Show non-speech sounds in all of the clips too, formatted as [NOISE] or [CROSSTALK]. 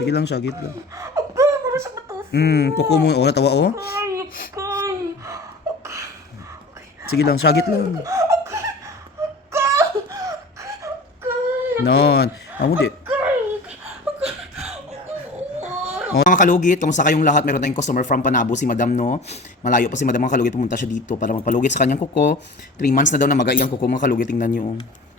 Sige lang, syagit lang. Okay, para sa matos. Hmm, kuko mo. Oh, natawa oh. Ay, okay. Sige lang, syagit lang. Non. Amo di. Oh, mga kalugit, kamusta kayong lahat? Meron tayong customer from Panabo, si Madam, no? Malayo pa si Madam mga kalugit, pumunta siya dito para magpalugit sa kanyang kuko. 3 months na daw na mag-aiyang kuko mga kalugit, tingnan nyo. oh.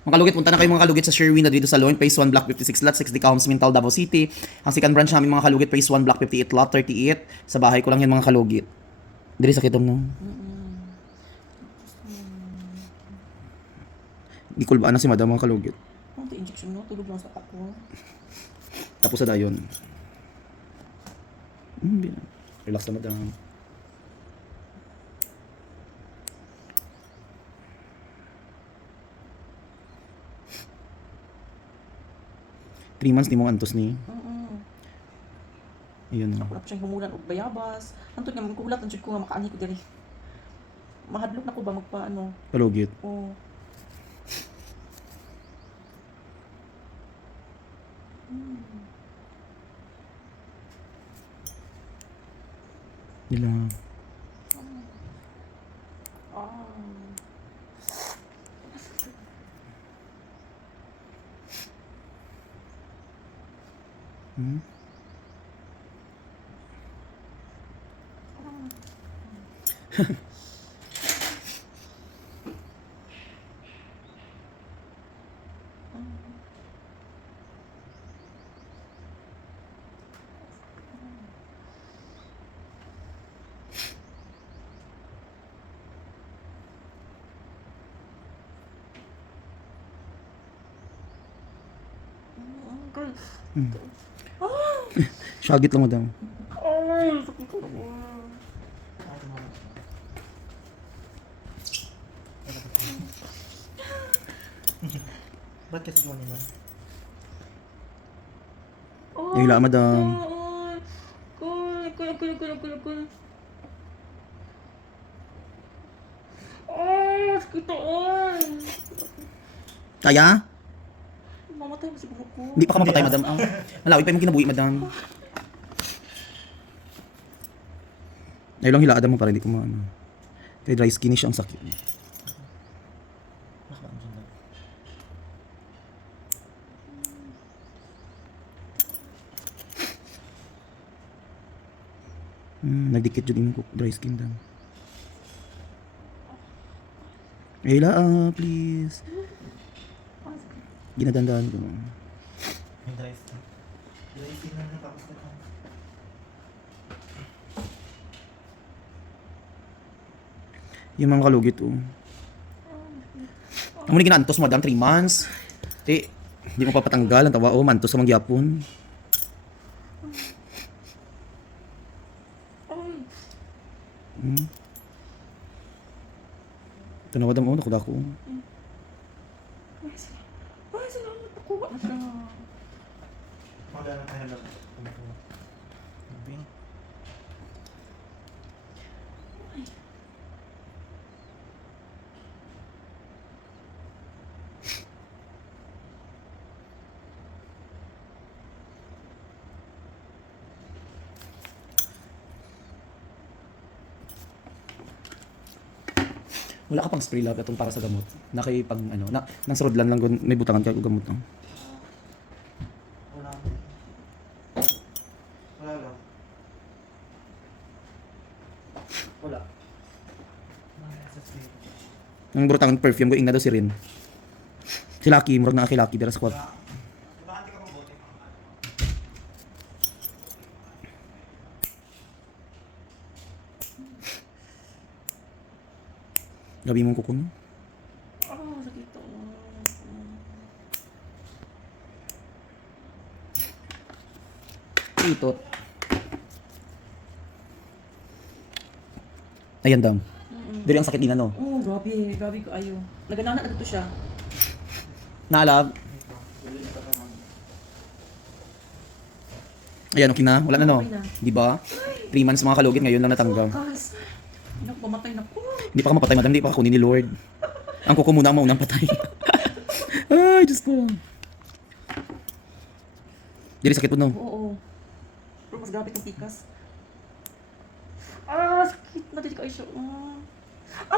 Mga kalugit, punta na kayo mga kalugit sa Sherwin na dito sa Loin, Phase 1, Block 56 Lot, 60 Cahoms, Mintal, Davao City. Ang second branch namin mga kalugit, Phase 1, Block 58 Lot, 38. Sa bahay ko lang yan mga kalugit. Diri sa kitom, no? Di kulbaan na si Madam mga kalugit. Ang injection no, tulog lang sa ako. Tapos sa dayon. Bin- Relax na madam. Three months ni mong antos ni. Mm-mm. Ayun. Wala pa siyang humulan og bayabas. Antod nga magkulat ang jud ko nga makaani ko diri. Mahadlok na ko ba magpaano? Palugit. Oh. Nila. Ah. Hmm? Uncle. Syagit lang madam. Ay, sakit ko. Ba't kasi mo naman? Ay, wala madam. Kuy, kuy, kuy, kuy, kuy, kuy. Ay, sakit ay. Kaya? Mamatay ba siguro ko? Hindi pa ka mapatay madam. Ah, malawi pa yung kinabuhi madam. Ayaw lang hilaada mo para hindi ko maano. Kaya dry skin siya ang sakit. Hmm, nagdikit yun yung dry skin daw. Ay, ah, please. Ginadandaan ko. May dry skin. Dry skin na natapos na lang. Yung mga kalugit, oh. Ang muna ginantos, madam, 3 months. Di, hindi mo papatanggal. Ang tawa, oh, mantos sa mangyapon. Ay, Hmm. Ito na, madam, oh, nakudako. sila. Ay, salamat. Nakuha na tayo lang. Bing. Wala ka pang spray lab itong para sa gamot. Na kay pag ano, na, nang sa rodlan lang gun- may butangan ka gamot no. Wala. Wala lang. Wala. Wala sa sleep. Nang butangan perfume ko inga daw si Rin. Si Lucky, murag na kay Lucky dara squad. Bakit di ka mabuti? Gabi mong kuko no. Ah, sakit to. Itot. Ayan daw. Diri ang sakit din no. Oh, grabe. Grabe ko ayo. Naganana na dito siya. Naalab. Ayan, okay na. Wala na no. Okay na. Di ba? 3 months mga kalugit ngayon lang natanggap. Kas. Inak, mamatay na po. Hindi pa ka mapatay, madam. Hindi pa ka kunin ni Lord. Ang kuko muna ang maunang patay. [LAUGHS] Ay, Diyos ko. Diri sakit po no. Oo. Pero mas grabe itong tikas. Ah, sakit na dito kayo siya. Ah.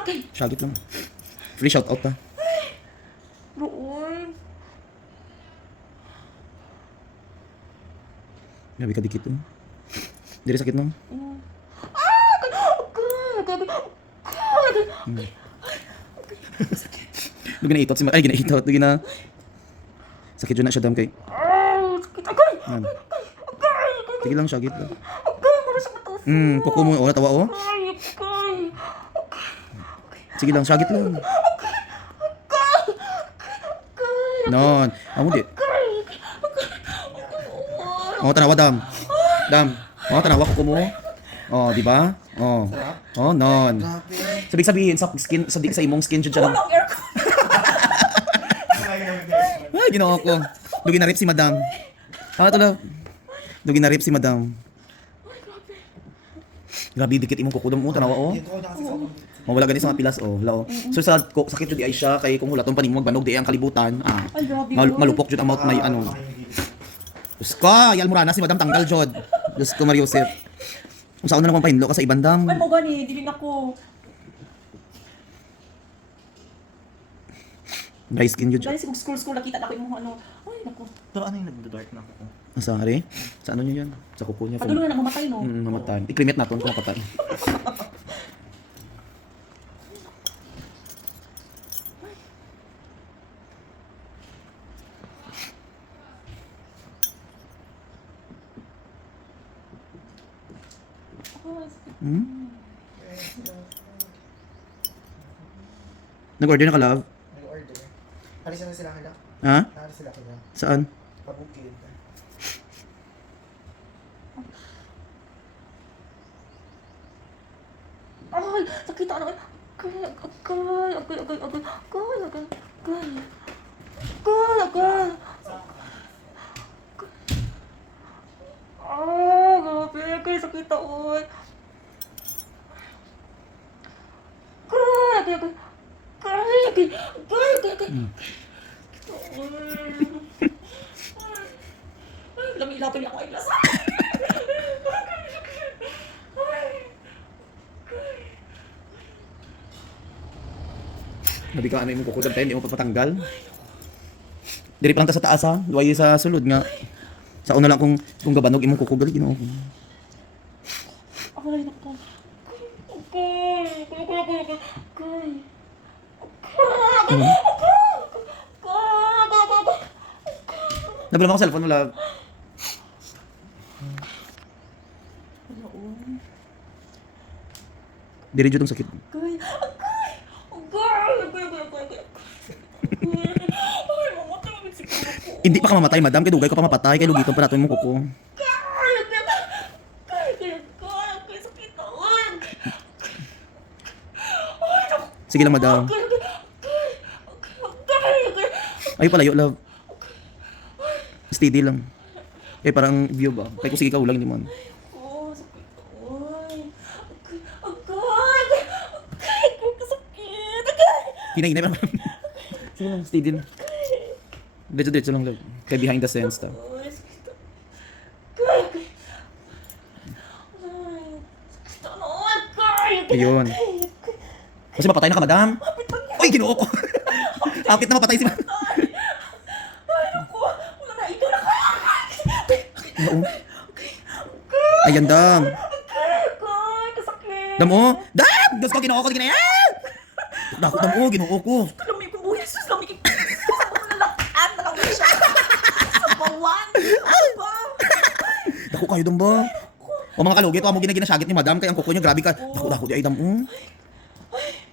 Okay. Shoutout lang. Free shoutout ta. Roon. Grabe ka dikit. no? Oh. Diri sakit no? Ah! God! Oh, God! God! God! Mm. Doon ginaitot si Ma- Ay, ginaitot. Doon gina... Sakit yun na siya dam kay. Oh, sakit! Hmm. Sige lang siya, git. Agay! Marasakit ako. Mm, kuko mo. Wala tawa o. Ay! Sige lang shagit lang. Non. Amo di. Oh, tanawa dam. Dam. Oh, tanawa kuko mo. Oh, di ba? Oh. Oh, non. Sabi sabihin sa skin sa, sa imong skin jud lang. [LAUGHS] Ay, ginoo ko. Dugi na rip si madam. Ah, ito lang. Dugi na rip si madam. Grabe, dikit imong kuko mo, tanawa oh. Na Mawala gani sa mga pilas oh, lao. So sa ko sakit jud di ay siya kay kung hulaton pa nimo magbanog di ay ang kalibutan. Ah. Ay, grabe. Mal- malupok jud ang mouth may ano. Diyos ko, yal mura na si Madam tanggal jod. Diyos ko, Mario Joseph. Kung saan na lang pahindlo ka sa ibandang. Ay, mo gani. Dili na ko. Dry skin jud. Dahil sa school school nakita na ko yung mga ano. Ay, naku. Pero ano yung nagdo-dark na ako? Asa hari? Sa ano niya yan? Sa kuko niya. Padulo na mamatay, no? Mm, namatay. I-cremate natin kung napatay. [LAUGHS] Nag-order na ka, love? Nag-order. Alis na sila kanila. Ha? Alis sila kanila. Saan? Pabukid. Ay, nakita na. Agay, agay, agay, agay, agay, agay, agay, agay. Agay, agay. Oh, ah, grabe, agay, sakit ako. Agay, agay, agay. Lamig-lapin niya ako ay lasa. Nabi ka ano yung kuko tayo, hindi mo papatanggal. Diri pa lang ta sa taas ha. Luway sa sulod nga. Sa una lang kung kung gabanog imong kuko gali ginoo ko. Ako Mm. Nabila mo ako cellphone mo, love. Diri jud sakit. Agoy! Agoy! Agoy! Agoy! Agoy! Agoy! Hindi pa ka mamatay, madam. Kaya dugay ko pa mapatay. Kaya lugitan pa natin mo kuko. Sige lang, madam. Ay palayo, love. Steady lang. Eh, parang view ba? Kaya kung sige ka ulang hindi man. Oh, sakit. Ay. Okay. Okay. Okay. Okay. Sakit. Okay. Hinay-hinay pa Sige lang, steady lang. Diretso-diretso lang, love. Kaya behind the scenes ta. Ay. Ay. Ayun. Kasi mapatay na ka, madam. Uy, ginoo ko. [LAUGHS] Akit na mapatay si madam. Ay, naku. Wala na. Ito na ka. Oo. Ayan, dam. Okay. Kasakit. Dam, oh. Dam! Gas ko, ginoo ko, ginoo. Ah! Dako, dam, oh, ginoo ko. Lamig ko buhay. Sus, lamig ko. Sa lalakaan. Nakawin siya. Sa bawan. Ba? Dako kayo, dam ba? O mga kalugit, o amo ginaginasagit ni madam, kaya ang kuko niya, grabe ka. Dako, dako, di ay, dam, oh.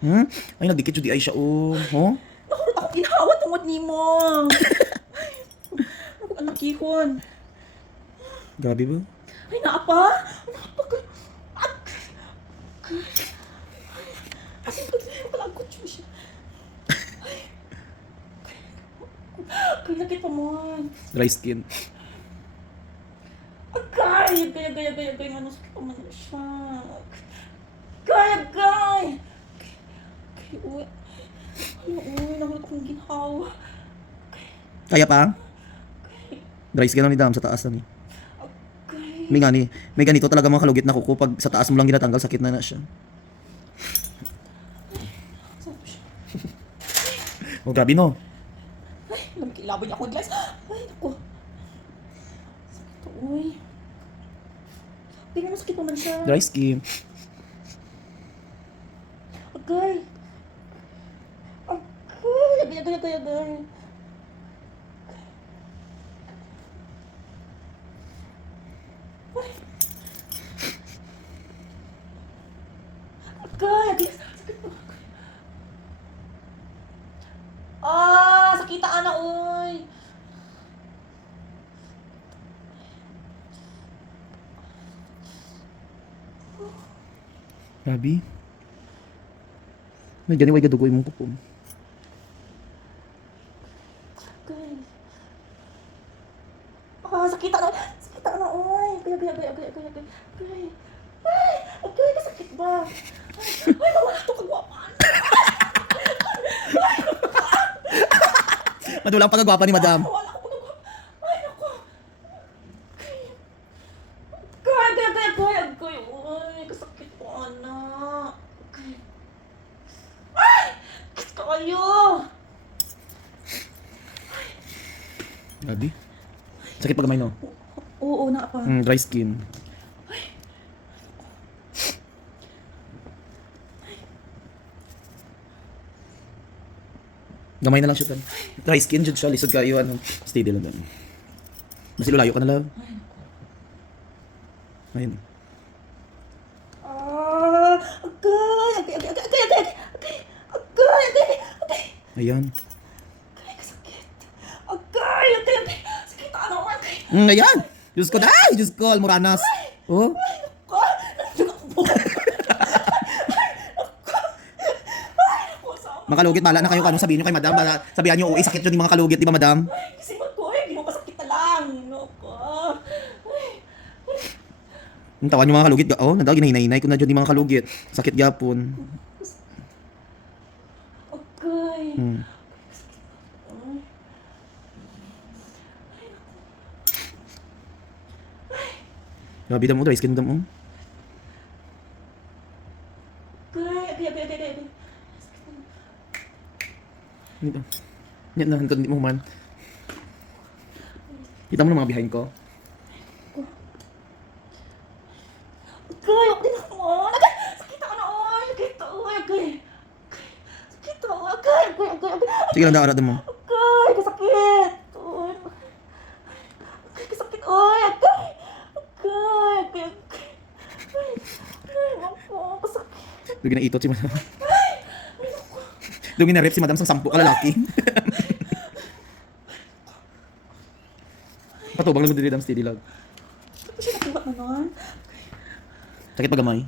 Hmm? Ay, nagdikit yun, di ay siya. Oh? Naku, ako ginawa tungod ni mo. [LAUGHS] Naku, anak ihon. Grabe ba? Ay, naapa? Naapa ka. At... Kasi palagot siya. Ay. Kaya pa mo. Dry skin. Agay! Gaya, gaya, gaya, gaya. Ano sakit pa man siya. Gaya, gaya! Ay, uy. Ay, uy. Nahulot akong ginhawa. Kaya pa? Dry skin lang ni Dam sa taas na ni. May nga ni, may ganito talaga mga kalugit na kuko pag sa taas mo lang ginatanggal sakit na na siya. [LAUGHS] oh, grabe no. Ay, kilaban niya ako guys. [GASPS] Ay, naku. Sakit to, uy. Tingnan mo sakit naman siya. Dry skin. Agay. Agay, agay, agay, agay, Grabe. May ganyan way gadugoy mong pupong. Okay. Oh, ah, sakit na. Sakit na. Oy, kuya, kuya, kuya, kuya, kuya, kuya. Kuya. Ay, kuya, kasakit ba? Ay, ay nawala to kagwapan. Madulang pagagwapa ni madam. Ay, kayo! Grabe. Sakit gamay no. Oo, na pa. Mm, dry skin. Gamay na lang siya tan. Dry skin jud siya, lisod kayo ano. Steady lang dan. Mas layo ka na lang. Ayun. Ayan. Kaya sakit. Oh, Agay! Ang kalabi! Sakit ako naman kayo. Mm, ayan! Diyos ko, ay! Diyos ko, Almoranas. Oh? mga kalugit, bala na kayo kung ano sabihin nyo kay madam. Bala, sabihan nyo, uy, sakit yun yung mga kalugit, di ba madam? Ay, kasi mo ko, eh, di mo masakit na lang. Ano ko? Ang tawa nyo mga kalugit, oh, na daw, ginahinay-hinay ko na dyan yung mga kalugit. Sakit yapon. Hmm. Grabe damo guys, ganda mo. Dito. Yan na, hindi mo man. Kita mo na mga behind ko. Agay, agay. Sige lang, daara mo. Agay, kasakit. Oy. Agay, kasakit, oy, agay. Agay, agay, agay. Ay, ay, naku, kasakit. Dugi na itot si madam. Dugi na rep si madam sa sampu kalalaki. Patubang lang mo dam steady lang. Ano siya nakuha na nun? Sakit pag gamay.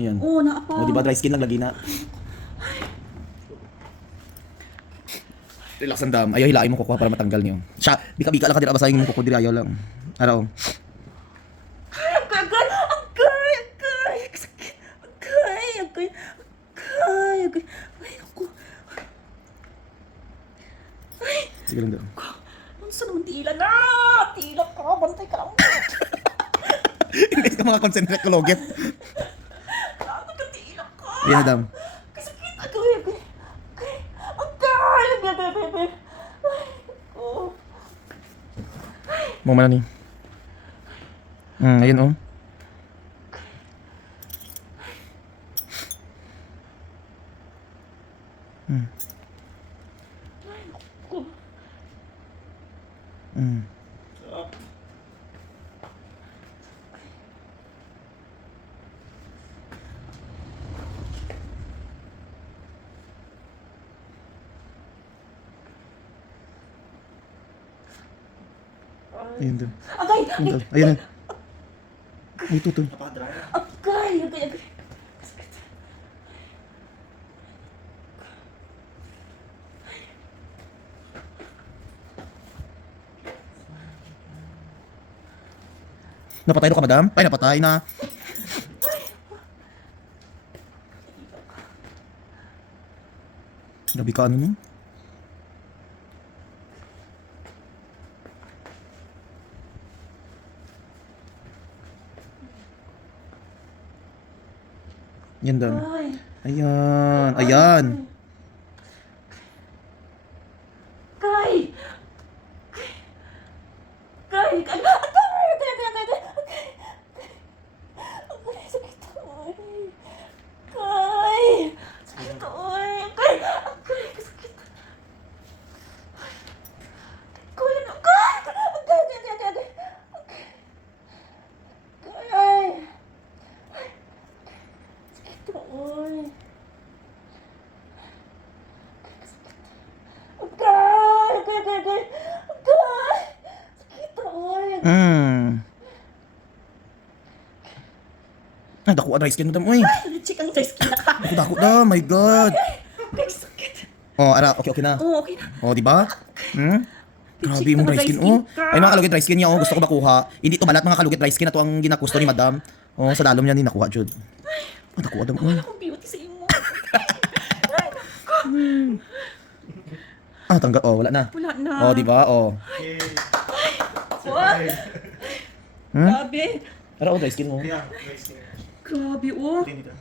Ayan. Oo, naapa. O, di ba dry skin lang lagi na. Relax ang dam. Ayaw hilain mo kukuha para matanggal niyo. Siya, bika-bika lang ka dira basahin mo kuko diri ayaw lang. Araw. Sige lang ano sa naman tila na? Tila ka, bantay ka lang. [LAUGHS] Hindi ka mga concentrate ko loget. Grabe ka, tila ka. Yan dam. Kasakit, agay, agay. Agay, agay, agay, agay, agay, agay. Ay, naku. Man ni. Hmm, ayun oh. Hmm. naku. Hmm. Ayun dam. Agay, Ayun dam. Ayun. Ay, tutol. agay, agay, agay. Napatay na ka, madam? Ay, napatay na. Gabi ka ano mo? Yan doon. Ay. Ayan. Ayan. Ay, dako ang rice skin mo dam. Uy. Chicken rice kina ka. Dako, dako na. My God. Kay sakit. Oh, ara. Okay, okay na. Oo, okay na. Oh, di ba? Hmm? Grabe yung dry skin. Oh, ay mga kalugit dry skin niya. Oh, gusto ko makuha. Hindi to balat mga kalugit dry skin na to ang ginakusto ni madam. Oh, sa dalom niya ni nakuha, Jud. Oh, nakuha dam. Oh. Wala akong beauty sa imo. Ah, tanggal. Oh, wala na. Wala na. Oh, di ba? Oh. Yay! What? Hmm? Grabe. Ara, oh, dry skin mo. Yeah, dry skin. Grabe, oh. Hindi dito.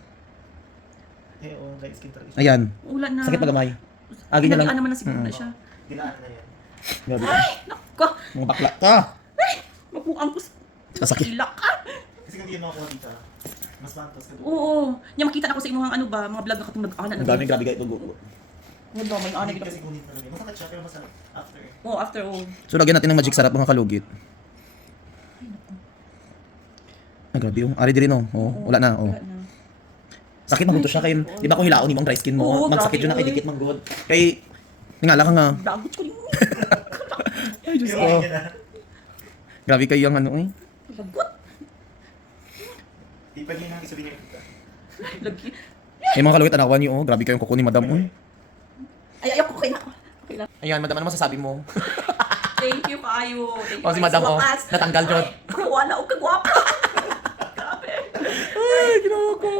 Eh, oh, skin talaga. siya. Ayan. Wala na. Sakit magamay. Agi na lang. Pinagian naman na siguro Mm. na siya. Dinaan na yan. Grabe. Nako. Mga bakla ka. Mabuang ko sa... Sasakit. Ilak ka. Kasi kung di yun makuha dito, mas mantos ka doon. Oo. Nya makita na ko sa imuhang ano ba, mga vlog na katong nag-ana na. Grabe, grabe kayo. Ano ba, may ana Hindi kasi ako. ngunit talaga. Masakit siya, pero masarap after. Oo, after all. So, lagyan natin ng magic sarap mga kalugit. Ah, grabe yung. Ari din oh. Oh, wala na. Oh. Wala na. Sakit man siya kay di ba kung hilaon ni mong dry skin mo, Oo, magsakit grabe, yun na kay dikit man good. Kay tingala ka nga. Bagot ko rin. [LAUGHS] Ay, Diyos ko. Grabe kayo ang ano eh. Lagot. Di pa din ang isabihin niya. Lagi. Ay mga kalugit anawan niyo oh. Grabe kayong kuko ni madam oh. Ay, ayoko, okay na. Okay lang. Ayan, madam ano masasabi mo? Thank you, Kayo. Thank you, Oh, si Kayo, madam oh. wakas. Natanggal jud. Wala, o kagwapa. 正義の王